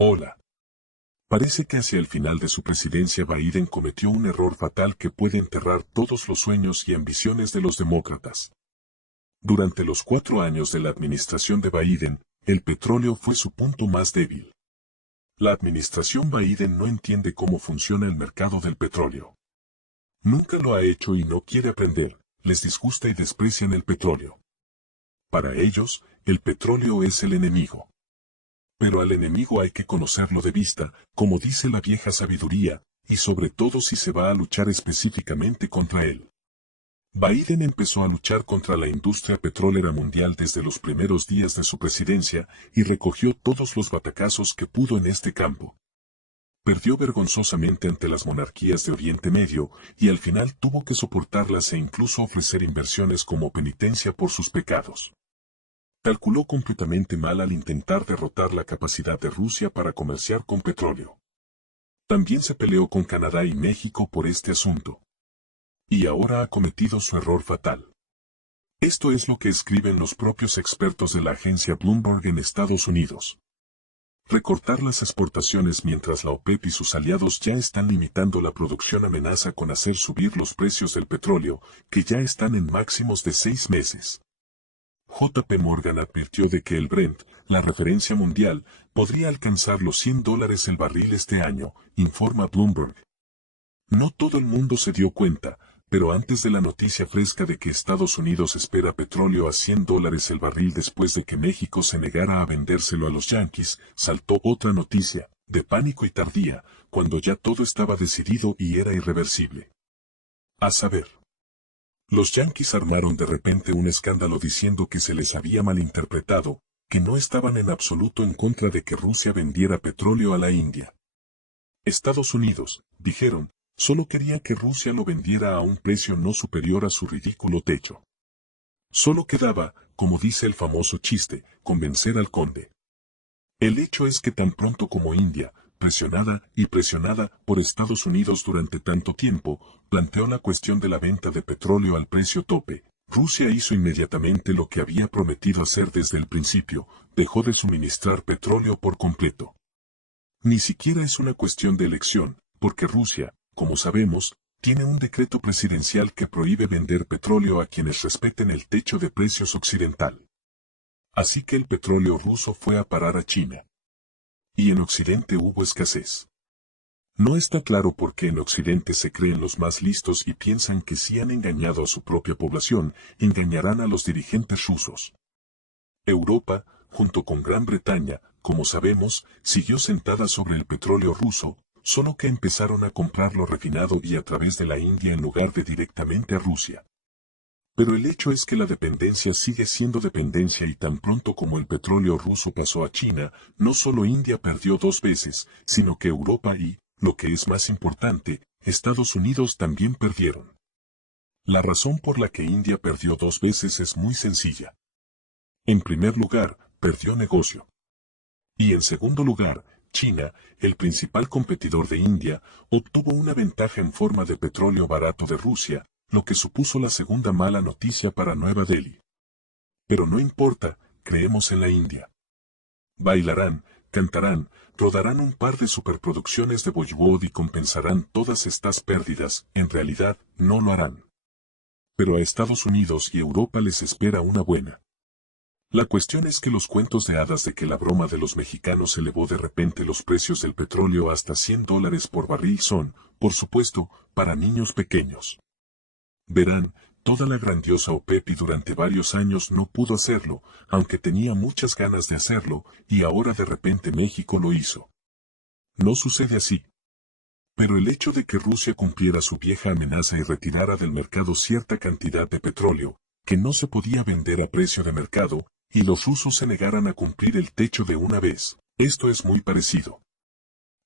Hola. Parece que hacia el final de su presidencia Biden cometió un error fatal que puede enterrar todos los sueños y ambiciones de los demócratas. Durante los 4 años de la administración de Biden, el petróleo fue su punto más débil. La administración Biden no entiende cómo funciona el mercado del petróleo. Nunca lo ha hecho y no quiere aprender, les disgusta y desprecian el petróleo. Para ellos, el petróleo es el enemigo. Pero al enemigo hay que conocerlo de vista, como dice la vieja sabiduría, y sobre todo si se va a luchar específicamente contra él. Biden empezó a luchar contra la industria petrolera mundial desde los primeros días de su presidencia y recogió todos los batacazos que pudo en este campo. Perdió vergonzosamente ante las monarquías de Oriente Medio y al final tuvo que soportarlas e incluso ofrecer inversiones como penitencia por sus pecados. Calculó completamente mal al intentar derrotar la capacidad de Rusia para comerciar con petróleo. También se peleó con Canadá y México por este asunto. Y ahora ha cometido su error fatal. Esto es lo que escriben los propios expertos de la agencia Bloomberg en Estados Unidos. Recortar las exportaciones mientras la OPEP y sus aliados ya están limitando la producción amenaza con hacer subir los precios del petróleo, que ya están en máximos de 6 meses. JP Morgan advirtió de que el Brent, la referencia mundial, podría alcanzar los $100 el barril este año, informa Bloomberg. No todo el mundo se dio cuenta, pero antes de la noticia fresca de que Estados Unidos espera petróleo a $100 el barril después de que México se negara a vendérselo a los yanquis, saltó otra noticia, de pánico y tardía, cuando ya todo estaba decidido y era irreversible. A saber, los yanquis armaron de repente un escándalo diciendo que se les había malinterpretado, que no estaban en absoluto en contra de que Rusia vendiera petróleo a la India. Estados Unidos, dijeron, solo quería que Rusia lo vendiera a un precio no superior a su ridículo techo. Solo quedaba, como dice el famoso chiste, convencer al conde. El hecho es que tan pronto como India, presionada por Estados Unidos durante tanto tiempo, planteó la cuestión de la venta de petróleo al precio tope, Rusia hizo inmediatamente lo que había prometido hacer desde el principio, dejó de suministrar petróleo por completo. Ni siquiera es una cuestión de elección, porque Rusia, como sabemos, tiene un decreto presidencial que prohíbe vender petróleo a quienes respeten el techo de precios occidental. Así que el petróleo ruso fue a parar a China. Y en Occidente hubo escasez. No está claro por qué en Occidente se creen los más listos y piensan que si han engañado a su propia población, engañarán a los dirigentes rusos. Europa, junto con Gran Bretaña, como sabemos, siguió sentada sobre el petróleo ruso, solo que empezaron a comprarlo refinado y a través de la India en lugar de directamente a Rusia. Pero el hecho es que la dependencia sigue siendo dependencia y tan pronto como el petróleo ruso pasó a China, no solo India perdió 2 veces, sino que Europa y, lo que es más importante, Estados Unidos también perdieron. La razón por la que India perdió 2 veces es muy sencilla. En primer lugar, perdió negocio. Y en segundo lugar, China, el principal competidor de India, obtuvo una ventaja en forma de petróleo barato de Rusia, lo que supuso la segunda mala noticia para Nueva Delhi. Pero no importa, creemos en la India. Bailarán, cantarán, rodarán un par de superproducciones de Bollywood y compensarán todas estas pérdidas, en realidad, no lo harán. Pero a Estados Unidos y Europa les espera una buena. La cuestión es que los cuentos de hadas de que la broma de los mexicanos elevó de repente los precios del petróleo hasta $100 por barril son, por supuesto, para niños pequeños. Verán, toda la grandiosa OPEP y durante varios años no pudo hacerlo, aunque tenía muchas ganas de hacerlo, y ahora de repente México lo hizo. No sucede así. Pero el hecho de que Rusia cumpliera su vieja amenaza y retirara del mercado cierta cantidad de petróleo, que no se podía vender a precio de mercado, y los rusos se negaran a cumplir el techo de una vez, esto es muy parecido.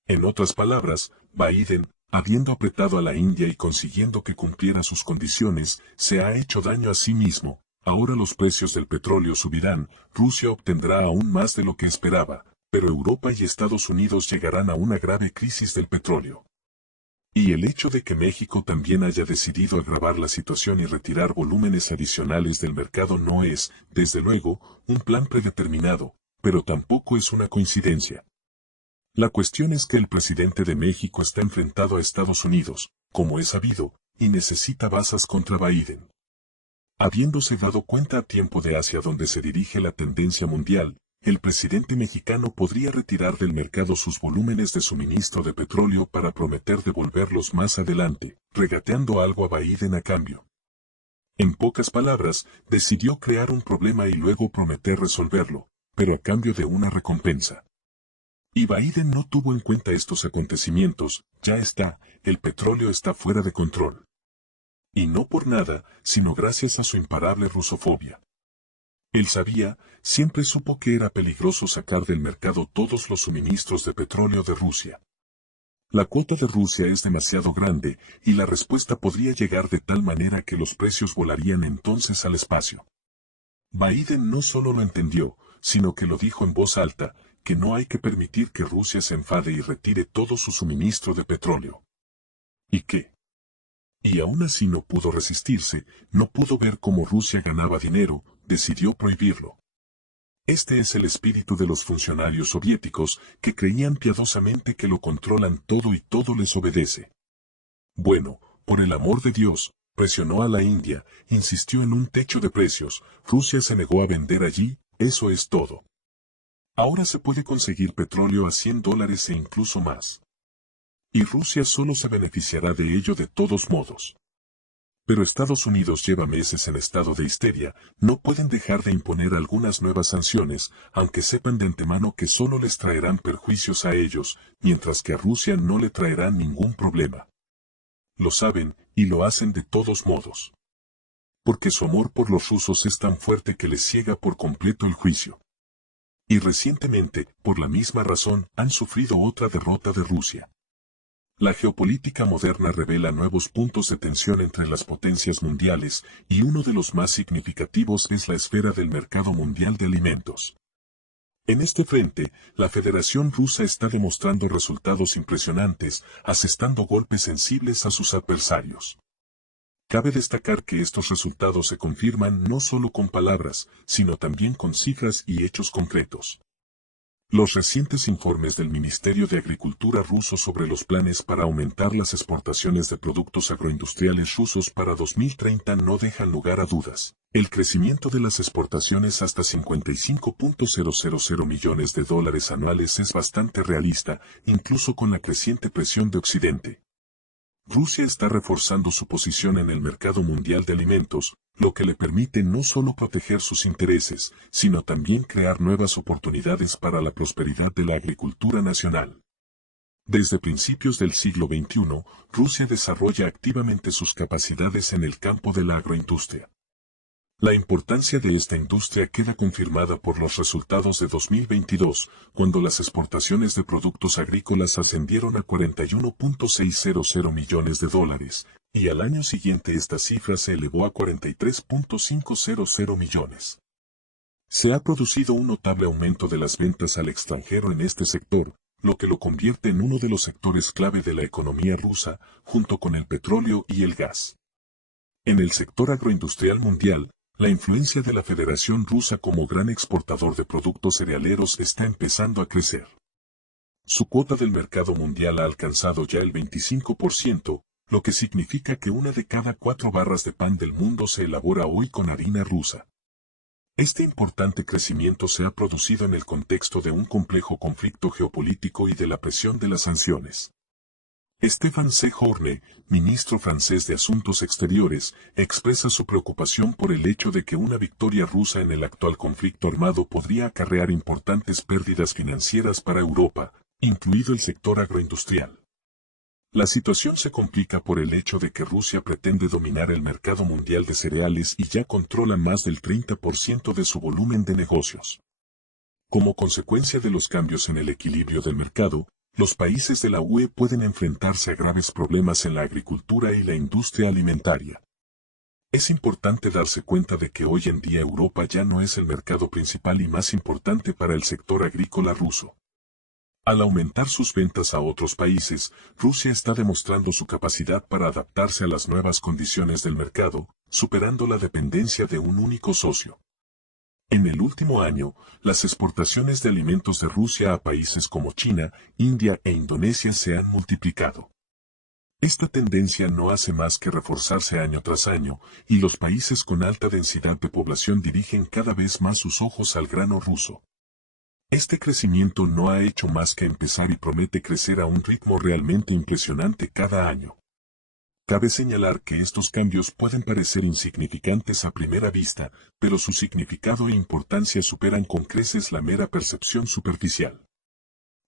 En otras palabras, Biden, habiendo apretado a la India y consiguiendo que cumpliera sus condiciones, se ha hecho daño a sí mismo. Ahora los precios del petróleo subirán, Rusia obtendrá aún más de lo que esperaba, pero Europa y Estados Unidos llegarán a una grave crisis del petróleo. Y el hecho de que México también haya decidido agravar la situación y retirar volúmenes adicionales del mercado no es, desde luego, un plan predeterminado, pero tampoco es una coincidencia. La cuestión es que el presidente de México está enfrentado a Estados Unidos, como es sabido, y necesita bazas contra Biden. Habiéndose dado cuenta a tiempo de hacia dónde se dirige la tendencia mundial, el presidente mexicano podría retirar del mercado sus volúmenes de suministro de petróleo para prometer devolverlos más adelante, regateando algo a Biden a cambio. En pocas palabras, decidió crear un problema y luego prometer resolverlo, pero a cambio de una recompensa. Y Biden no tuvo en cuenta estos acontecimientos, ya está, el petróleo está fuera de control. Y no por nada, sino gracias a su imparable rusofobia. Él sabía, siempre supo que era peligroso sacar del mercado todos los suministros de petróleo de Rusia. La cuota de Rusia es demasiado grande, y la respuesta podría llegar de tal manera que los precios volarían entonces al espacio. Biden no solo lo entendió, sino que lo dijo en voz alta, que no hay que permitir que Rusia se enfade y retire todo su suministro de petróleo. ¿Y qué? Y aún así no pudo resistirse, no pudo ver cómo Rusia ganaba dinero, decidió prohibirlo. Este es el espíritu de los funcionarios soviéticos, que creían piadosamente que lo controlan todo y todo les obedece. Bueno, por el amor de Dios, presionó a la India, insistió en un techo de precios, Rusia se negó a vender allí, eso es todo. Ahora se puede conseguir petróleo a $100 e incluso más. Y Rusia solo se beneficiará de ello de todos modos. Pero Estados Unidos lleva meses en estado de histeria, no pueden dejar de imponer algunas nuevas sanciones, aunque sepan de antemano que solo les traerán perjuicios a ellos, mientras que a Rusia no le traerán ningún problema. Lo saben, y lo hacen de todos modos. Porque su amor por los rusos es tan fuerte que les ciega por completo el juicio. Y recientemente, por la misma razón, han sufrido otra derrota de Rusia. La geopolítica moderna revela nuevos puntos de tensión entre las potencias mundiales, y uno de los más significativos es la esfera del mercado mundial de alimentos. En este frente, la Federación Rusa está demostrando resultados impresionantes, asestando golpes sensibles a sus adversarios. Cabe destacar que estos resultados se confirman no solo con palabras, sino también con cifras y hechos concretos. Los recientes informes del Ministerio de Agricultura ruso sobre los planes para aumentar las exportaciones de productos agroindustriales rusos para 2030 no dejan lugar a dudas. El crecimiento de las exportaciones hasta 55.000 millones de dólares anuales es bastante realista, incluso con la creciente presión de Occidente. Rusia está reforzando su posición en el mercado mundial de alimentos, lo que le permite no solo proteger sus intereses, sino también crear nuevas oportunidades para la prosperidad de la agricultura nacional. Desde principios del siglo XXI, Rusia desarrolla activamente sus capacidades en el campo de la agroindustria. La importancia de esta industria queda confirmada por los resultados de 2022, cuando las exportaciones de productos agrícolas ascendieron a 41.600 millones de dólares, y al año siguiente esta cifra se elevó a 43.500 millones. Se ha producido un notable aumento de las ventas al extranjero en este sector, lo que lo convierte en uno de los sectores clave de la economía rusa, junto con el petróleo y el gas. En el sector agroindustrial mundial, la influencia de la Federación Rusa como gran exportador de productos cerealeros está empezando a crecer. Su cuota del mercado mundial ha alcanzado ya el 25%, lo que significa que una de cada 4 barras de pan del mundo se elabora hoy con harina rusa. Este importante crecimiento se ha producido en el contexto de un complejo conflicto geopolítico y de la presión de las sanciones. Stéphane Séjourné, ministro francés de Asuntos Exteriores, expresa su preocupación por el hecho de que una victoria rusa en el actual conflicto armado podría acarrear importantes pérdidas financieras para Europa, incluido el sector agroindustrial. La situación se complica por el hecho de que Rusia pretende dominar el mercado mundial de cereales y ya controla más del 30% de su volumen de negocios. Como consecuencia de los cambios en el equilibrio del mercado, los países de la UE pueden enfrentarse a graves problemas en la agricultura y la industria alimentaria. Es importante darse cuenta de que hoy en día Europa ya no es el mercado principal y más importante para el sector agrícola ruso. Al aumentar sus ventas a otros países, Rusia está demostrando su capacidad para adaptarse a las nuevas condiciones del mercado, superando la dependencia de un único socio. En el último año, las exportaciones de alimentos de Rusia a países como China, India e Indonesia se han multiplicado. Esta tendencia no hace más que reforzarse año tras año, y los países con alta densidad de población dirigen cada vez más sus ojos al grano ruso. Este crecimiento no ha hecho más que empezar y promete crecer a un ritmo realmente impresionante cada año. Cabe señalar que estos cambios pueden parecer insignificantes a primera vista, pero su significado e importancia superan con creces la mera percepción superficial.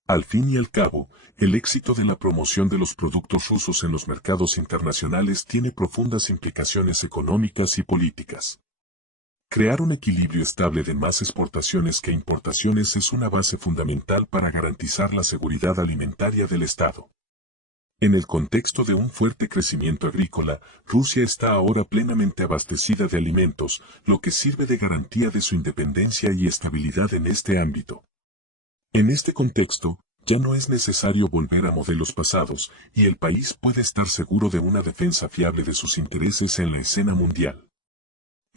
Al fin y al cabo, el éxito de la promoción de los productos rusos en los mercados internacionales tiene profundas implicaciones económicas y políticas. Crear un equilibrio estable de más exportaciones que importaciones es una base fundamental para garantizar la seguridad alimentaria del Estado. En el contexto de un fuerte crecimiento agrícola, Rusia está ahora plenamente abastecida de alimentos, lo que sirve de garantía de su independencia y estabilidad en este ámbito. En este contexto, ya no es necesario volver a modelos pasados, y el país puede estar seguro de una defensa fiable de sus intereses en la escena mundial.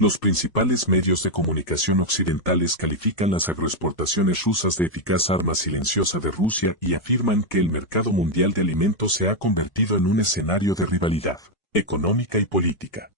Los principales medios de comunicación occidentales califican las agroexportaciones rusas de eficaz arma silenciosa de Rusia y afirman que el mercado mundial de alimentos se ha convertido en un escenario de rivalidad económica y política.